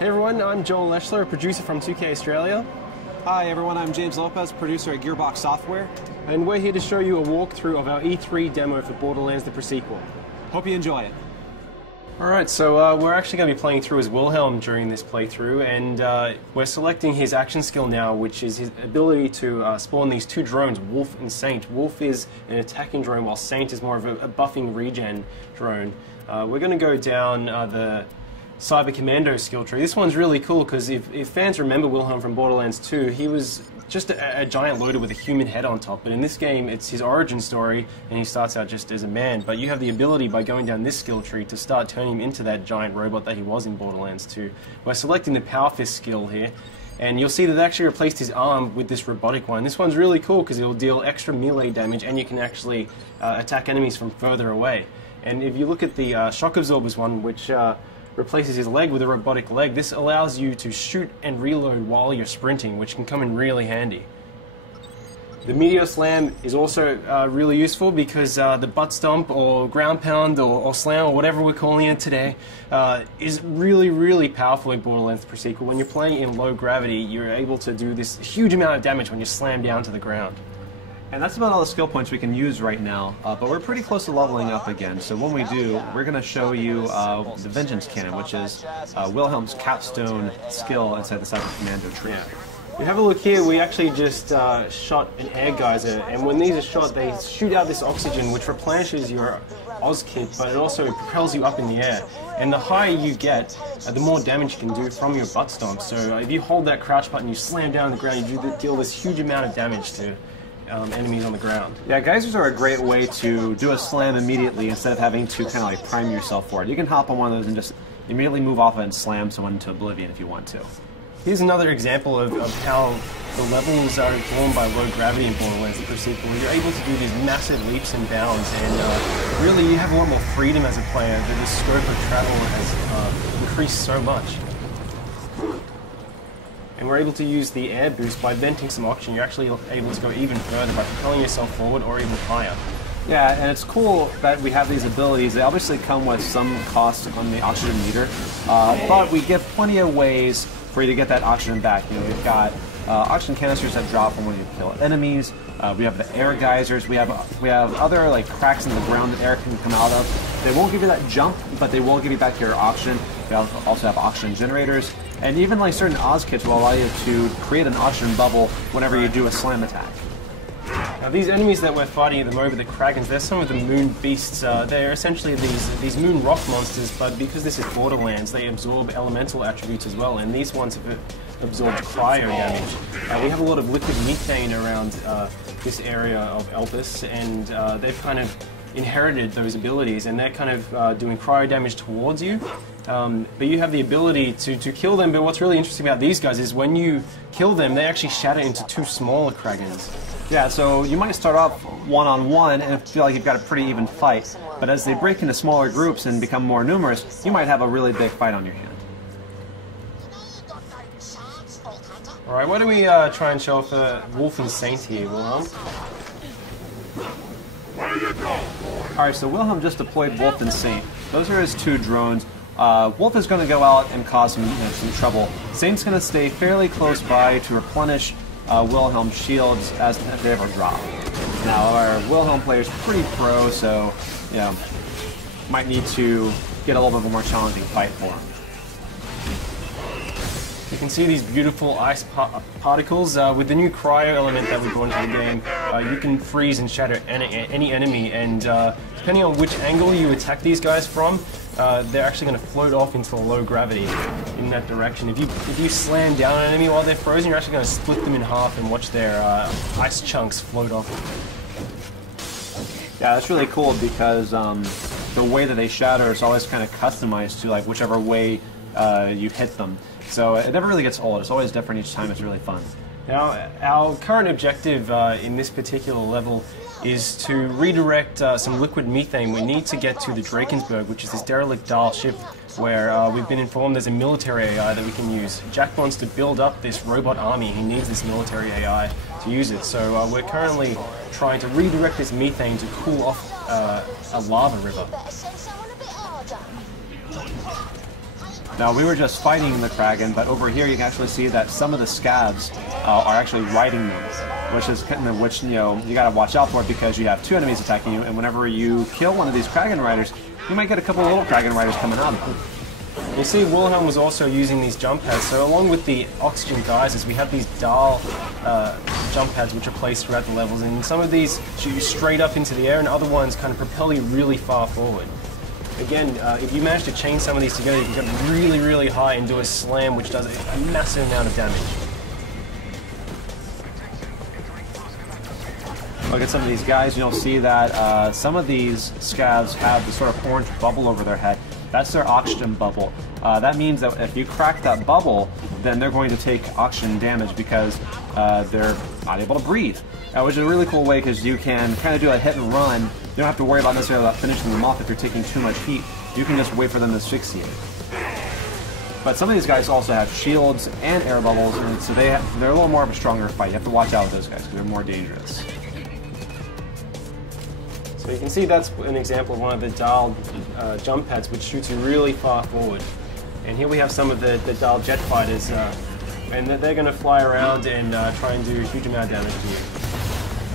Hey everyone, I'm Joel Leschler, a producer from 2K Australia. Hi everyone, I'm James Lopez, producer at Gearbox Software. And we're here to show you a walkthrough of our E3 demo for Borderlands The Pre-Sequel. Hope you enjoy it. Alright, so we're actually going to be playing through as Wilhelm during this playthrough, and we're selecting his action skill now, which is his ability to spawn these two drones, Wolf and Saint. Wolf is an attacking drone, while Saint is more of a buffing regen drone. We're going to go down the Cyber Commando skill tree. This one's really cool because if fans remember Wilhelm from Borderlands 2, he was just a giant loader with a human head on top. But in this game, it's his origin story, and he starts out just as a man. But you have the ability by going down this skill tree to start turning him into that giant robot that he was in Borderlands 2. By selecting the Power Fist skill here, and you'll see that they actually replaced his arm with this robotic one. This one's really cool because it'll deal extra melee damage, and you can actually attack enemies from further away. And if you look at the Shock Absorbers one, which replaces his leg with a robotic leg, this allows you to shoot and reload while you're sprinting, which can come in really handy. The Meteor Slam is also really useful because the butt stomp or ground pound or slam or whatever we're calling it today is really powerful in Borderlands The Pre-Sequel. When you're playing in low gravity, you're able to do this huge amount of damage when you slam down to the ground. And that's about all the skill points we can use right now, but we're pretty close to leveling up again. So when we do, we're going to show you the Vengeance Cannon, which is Wilhelm's capstone skill inside the Cyber Commando tree. Yeah. If you have a look here, we actually just shot an air geyser, and when these are shot, they shoot out this oxygen, which replenishes your Oz kit, but it also propels you up in the air. And the higher you get, the more damage you can do from your butt stomp. So if you hold that crouch button, you slam down on the ground, you deal this huge amount of damage to enemies on the ground. Yeah, geysers are a great way to do a slam immediately instead of having to kind of like prime yourself for it. You can hop on one of those and just immediately move off it and slam someone into oblivion if you want to. Here's another example of how the levels are informed by low gravity in Borderlands The Pre-Sequel. You're able to do these massive leaps and bounds, and really you have a lot more freedom as a player. The scope of travel has increased so much. And we're able to use the air boost by venting some oxygen. You're actually able to go even further by propelling yourself forward or even higher. Yeah, and it's cool that we have these abilities. They obviously come with some cost on the oxygen meter, but we give plenty of ways for you to get that oxygen back. You know, we've got oxygen canisters that drop from when you kill enemies. We have the air geysers. We have other like cracks in the ground that air can come out of. They won't give you that jump, but they will give you back your oxygen. We also have oxygen generators. And even like certain Oz kits will allow you to create an oxygen bubble whenever you do a slam attack. Now these enemies that we're fighting at the moment, the Kragans, they're some of the moon beasts. They're essentially these moon rock monsters, but because this is Borderlands, they absorb elemental attributes as well, and these ones have absorbed cryo damage. We have a lot of liquid methane around this area of Elpis, and they've kind of inherited those abilities, and they're kind of doing cryo damage towards you. But you have the ability to kill them, but what's really interesting about these guys is when you kill them, they actually shatter into two smaller Kragans. Yeah, so you might start off one-on-one and feel like you've got a pretty even fight, but as they break into smaller groups and become more numerous, you might have a really big fight on your hand. Alright, why don't we try and show off Wolf and Saint here, Wilhelm? Alright, so Wilhelm just deployed Wolf and Saint. Those are his two drones. Wolf is going to go out and cause some trouble. Saint's going to stay fairly close by to replenish Wilhelm's shields as they ever drop. Now, our Wilhelm player is pretty pro, so you know, might need to get a little bit of a more challenging fight for him. You can see these beautiful ice particles. With the new cryo element that we brought into the game, you can freeze and shatter any enemy, and depending on which angle you attack these guys from, they're actually going to float off into low gravity in that direction. If you slam down an enemy while they're frozen, you're actually going to split them in half and watch their ice chunks float off. Yeah, that's really cool because the way that they shatter is always kind of customized to like whichever way you hit them. So it never really gets old. It's always different each time. It's really fun. Now, our current objective in this particular level is to redirect some liquid methane. We need to get to the Drakensberg, which is this derelict Dahl ship where we've been informed there's a military AI that we can use. Jack wants to build up this robot army. He needs this military AI to use it. So we're currently trying to redirect this methane to cool off a lava river. Now, we were just fighting the Kraken, but over here you can actually see that some of the scabs are actually riding them, which you know, you gotta watch out for because you have two enemies attacking you, and whenever you kill one of these Kraken riders, you might get a couple of little Kraken riders coming out of them. You see, Wilhelm was also using these jump pads. So along with the oxygen geysers, we have these dial jump pads which are placed throughout the levels, and some of these shoot you straight up into the air, and other ones kind of propel you really far forward. Again, if you manage to chain some of these together, you can get really, really high and do a slam, which does a massive amount of damage. Look at some of these guys, you'll see that some of these scabs have this sort of orange bubble over their head. That's their oxygen bubble. That means that if you crack that bubble, then they're going to take oxygen damage because they're not able to breathe. Which is a really cool way because you can kind of do a hit and run. You don't have to worry about necessarily about finishing them off if you're taking too much heat. You can just wait for them to asphyxiate. But some of these guys also have shields and air bubbles, and so they're a little more of a stronger fight. You have to watch out with those guys because they're more dangerous. So you can see that's an example of one of the dial jump pads which shoots you really far forward. And here we have some of the dial jet fighters, and they're going to fly around and try and do a huge amount of damage to you.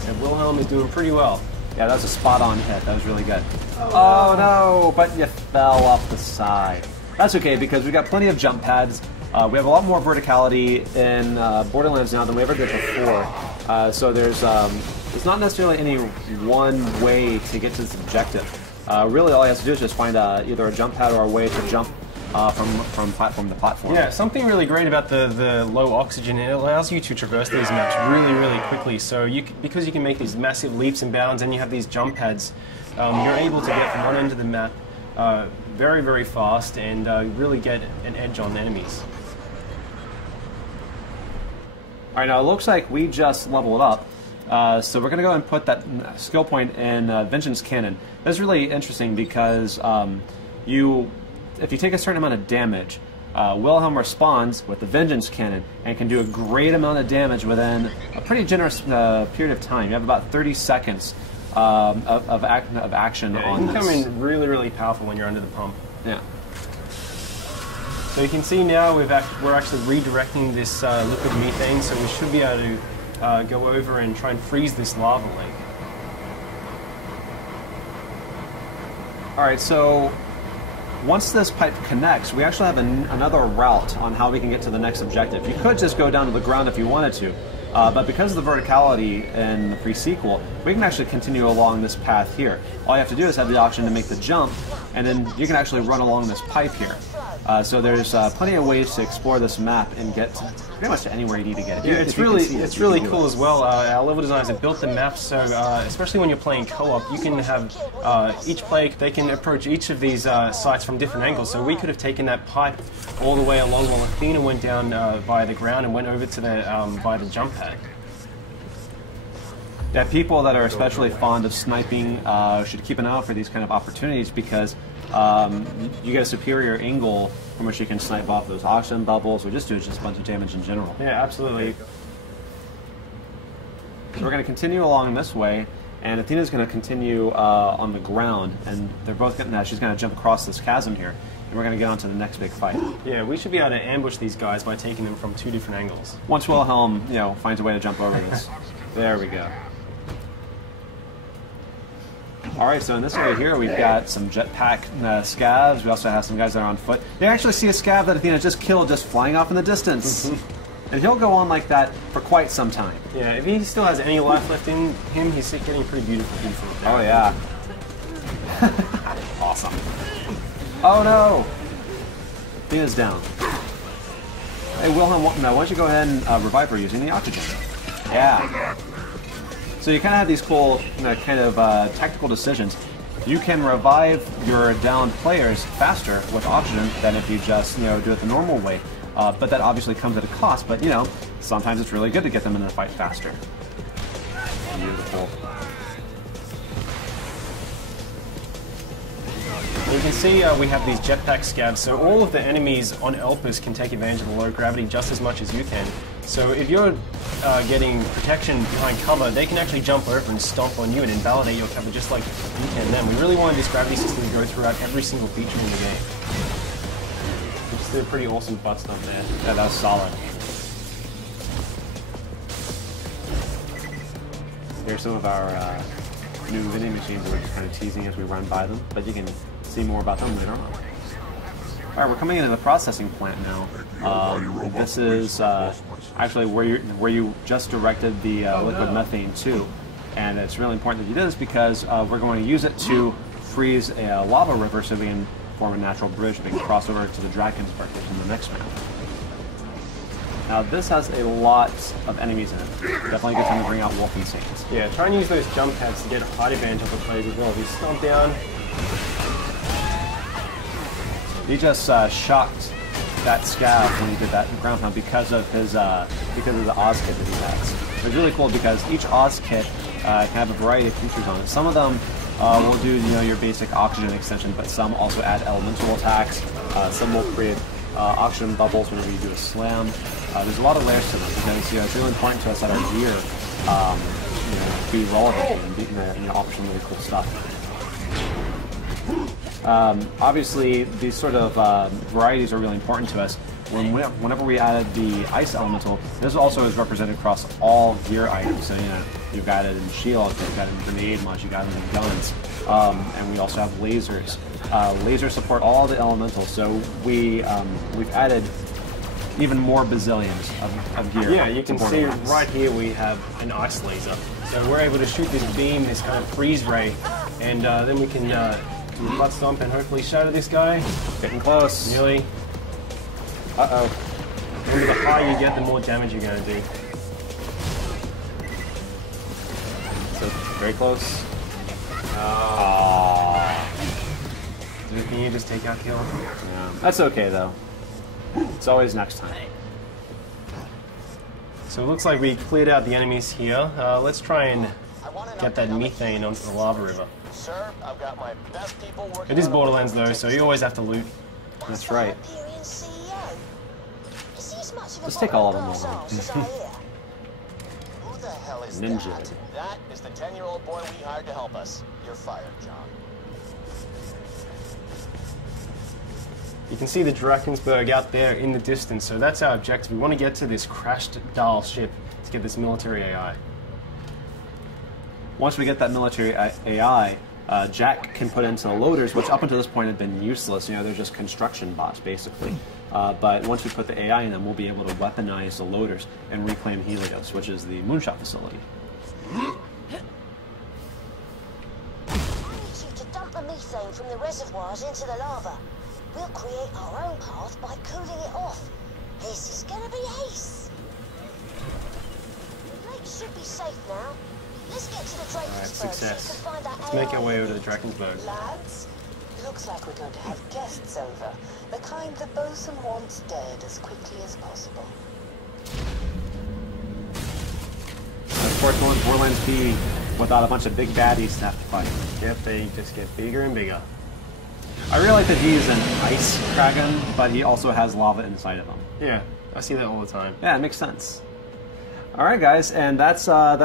So Wilhelm is doing pretty well. Yeah, that was a spot-on hit. That was really good. Oh no, but you fell off the side. That's okay because we've got plenty of jump pads. We have a lot more verticality in Borderlands now than we ever did before. So there's not necessarily any one way to get to this objective. Really, all he has to do is just find either a jump pad or a way to jump from platform to platform. Yeah, something really great about the low oxygen, it allows you to traverse these maps really, really quickly. So because you can make these massive leaps and bounds and you have these jump pads, you're able to get from one end of the map very, very fast and really get an edge on enemies. Alright, now it looks like we just leveled up. So we're going to go and put that skill point in Vengeance Cannon. That's really interesting because if you take a certain amount of damage, Wilhelm responds with the Vengeance Cannon and can do a great amount of damage within a pretty generous period of time. You have about 30 seconds of action on this. It can come in really, really powerful when you're under the pump. Yeah. So you can see now we're actually redirecting this liquid methane, so we should be able to go over and try and freeze this lava lake. Alright, so once this pipe connects, we actually have another route on how we can get to the next objective. You could just go down to the ground if you wanted to, but because of the verticality in the pre-sequel, we can actually continue along this path here. All you have to do is have the option to make the jump, and then you can actually run along this pipe here. So there's plenty of ways to explore this map and get pretty much to anywhere you need to get. Yeah, it's really cool as well. Our level designers have built the map so, especially when you're playing co-op, you can have each player, they can approach each of these sites from different angles. So we could have taken that pipe all the way along while Athena went down by the ground and went over to the by the jump pad. Yeah, people that are especially fond of sniping should keep an eye out for these kind of opportunities because you get a superior angle from which you can snipe off those oxygen bubbles or just do just a bunch of damage in general. Yeah, absolutely. So we're going to continue along this way, and Athena's going to continue on the ground, and they're both getting that. She's going to jump across this chasm here, and we're going to get on to the next big fight. Yeah, we should be able to ambush these guys by taking them from two different angles. Once Wilhelm, finds a way to jump over this. There we go. Alright, so in this area here, we've got some jetpack scavs. We also have some guys that are on foot. They actually see a scav that Athena just killed just flying off in the distance. And he'll go on like that for quite some time. Yeah, if he still has any life left in him, he's getting pretty beautiful. Oh, yeah. Awesome. Oh, no! Athena's down. Hey, Wilhelm, why don't you go ahead and revive her using the oxygen? Yeah. So you kind of have these cool tactical decisions. You can revive your downed players faster with oxygen than if you just do it the normal way. But that obviously comes at a cost. But sometimes it's really good to get them in the fight faster. Beautiful. You can see we have these jetpack scavs, so all of the enemies on Elpis can take advantage of the low gravity just as much as you can. So if you're getting protection behind cover, they can actually jump over and stomp on you and invalidate your cover just like you can them. We really wanted this gravity system to go throughout every single feature in the game. We just did a pretty awesome butt stomp there. Yeah, that was solid. Here's some of our new vending machines that we're just kind of teasing as we run by them, but you can see more about them later on. All right, we're coming into the processing plant now. This is actually where you just directed the liquid methane to, and it's really important that you do this because we're going to use it to freeze a lava river so we can form a natural bridge so we can cross over to the Drakensberg in the next round. Now this has a lot of enemies in it. Definitely a good time to bring out Wolfensteins. Yeah, try and use those jump pads to get a height advantage of the players as well. If you stomp down. He just shocked that scav when he did that ground pound because of his because of the Oz kit that he has. It's really cool because each Oz kit can have a variety of features on it. Some of them will do your basic oxygen extension, but some also add elemental attacks. Some will create oxygen bubbles whenever you do a slam. There's a lot of layers to them because it's really important to us that our gear be relevant and offer some really cool stuff. Obviously, these sort of varieties are really important to us. Whenever we added the ice elemental, this also is represented across all gear items. So you've got it in shields, you've got it in grenade launch, you've got it in guns, and we also have lasers. Lasers support all the elementals, so we've added even more bazillions of gear. Yeah, you can see right here we have an ice laser. So we're able to shoot this beam, this kind of freeze ray, and then we can butt stomp and hopefully shatter this guy. Getting close. Nearly. Uh-oh. Remember, the higher you get, the more damage you're going to do. So, very close. Can you just take out kill? Yeah. That's okay, though. It's always next time. So it looks like we cleared out the enemies here. Let's try and get that methane onto the lava river. Sir, I've got my best people working. It is Borderlands though, so you always have to loot. That's right. Let's take all of them over. Who the hell is Ninja. that? That is the 10-year-old boy we hired to help us. You're fired, John. You can see the Drakensberg out there in the distance, so that's our objective. We want to get to this crashed Dahl ship to get this military AI. Once we get that military AI, Jack can put into the loaders, which up until this point have been useless. They're just construction bots, basically. But once we put the AI in them, we'll be able to weaponize the loaders and reclaim Helios, which is the moonshot facility. I need you to dump the methane from the reservoirs into the lava. We'll create our own path by cooling it off. This is gonna be ace. The lake should be safe now. Let's get to the Drakensberg. Alright, success. So we can find that Let's make our way over to the Drakensberg. Lads, looks like we're going to have guests over. The kind the bosun wants dead as quickly as possible. Of course, what would Borderlands be without a bunch of big baddies to have to fight? Yep, they just get bigger and bigger. I really like that he's an ice dragon, but he also has lava inside of him. Yeah, I see that all the time. Yeah, it makes sense. All right, guys, and that's our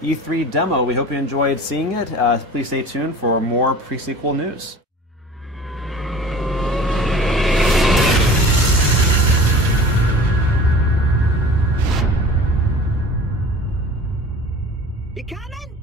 E3 demo. We hope you enjoyed seeing it. Please stay tuned for more pre-sequel news. You coming?